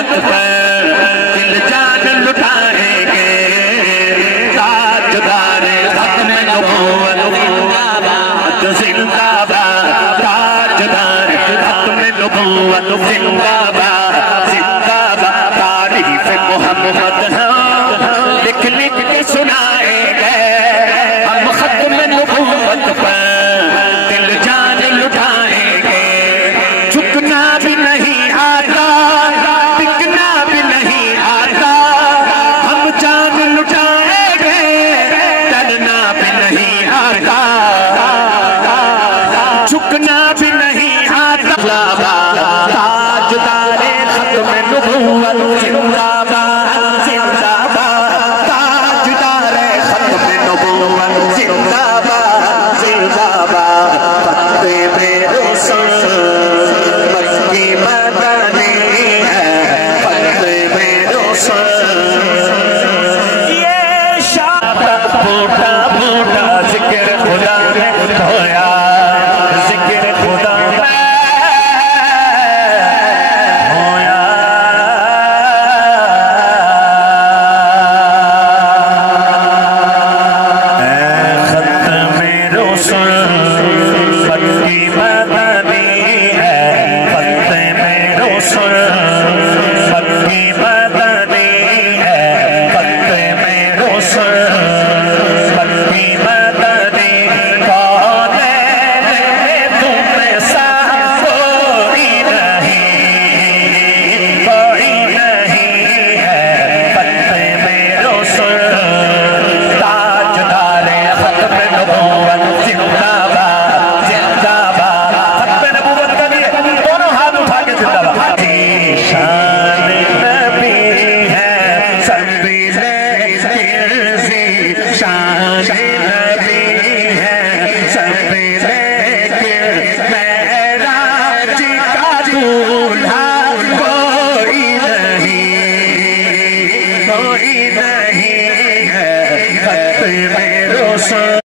मोहब्बत पर दिल जान लुटाएंगे। ताजदार खत्म नबूवत जिंदाबाद जिंदाबाद, ताजदार खत्म नबूवत जिंदाबाद जिंदाबाद। तारीफ मोहम्मद लिख लिख के सुनाएंगे हम खत्म नबूवत पर दिल जान लुटाएंगे। झुकना भी नहीं आता, टिकना भी नहीं आता, हम जान लुटाएंगे, डरना भी नहीं आता, झुकना भी नहीं आता। ताजदारे खत्म नबूवत